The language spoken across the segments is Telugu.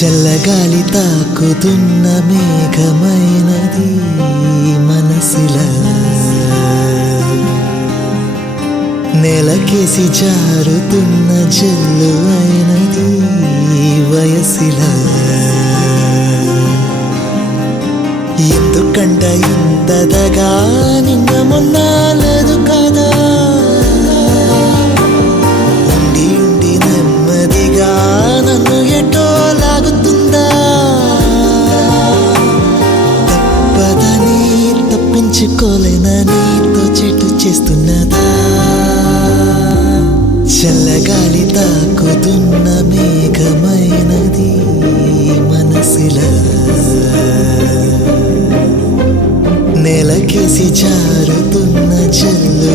చల్లగాలి తాకుతున్న మేఘమైనది మనసిలా. నెలకేసి జారుతున్న జల్లు ఎందుకంట ఇంతదగా నిన్న మొన్న లేదు కదా? ఉండి ఉండి నెమ్మదిగా నన్ను ఎటో లాగుతుందా? తప్పదని తప్పించుకోలేనని చెట్టు చేస్తున్నదా? చల్లగాలి తాకుతున్న నెలకేసి జారుతున్న జల్లు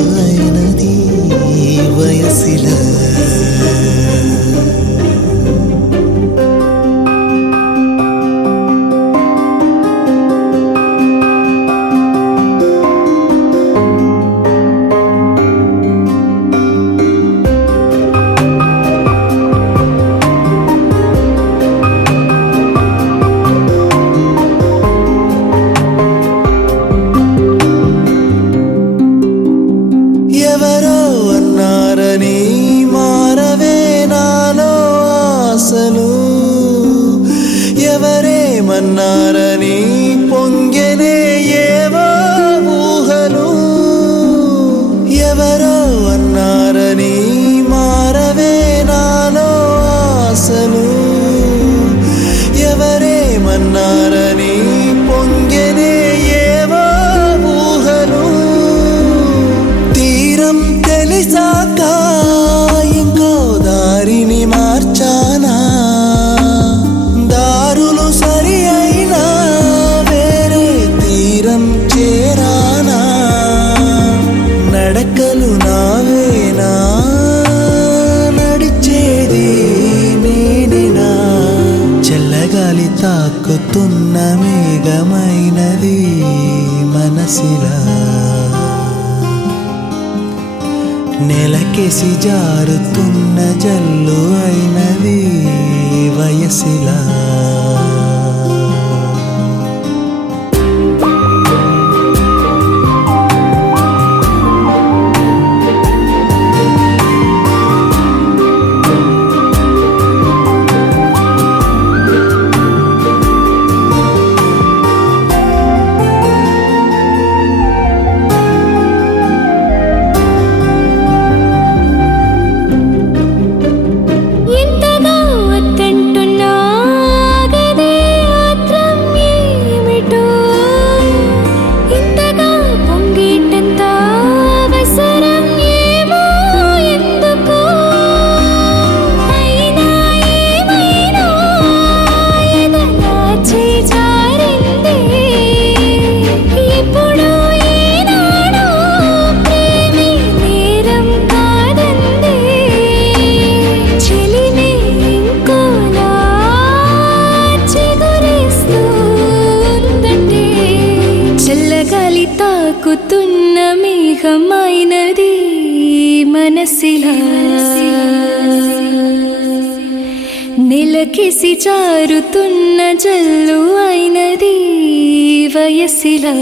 manara నెలకెసి జారుతున్న జల్లు అయినది వయసిలా చేసి చారుతున్న జల్లు అయినది వయసిలా.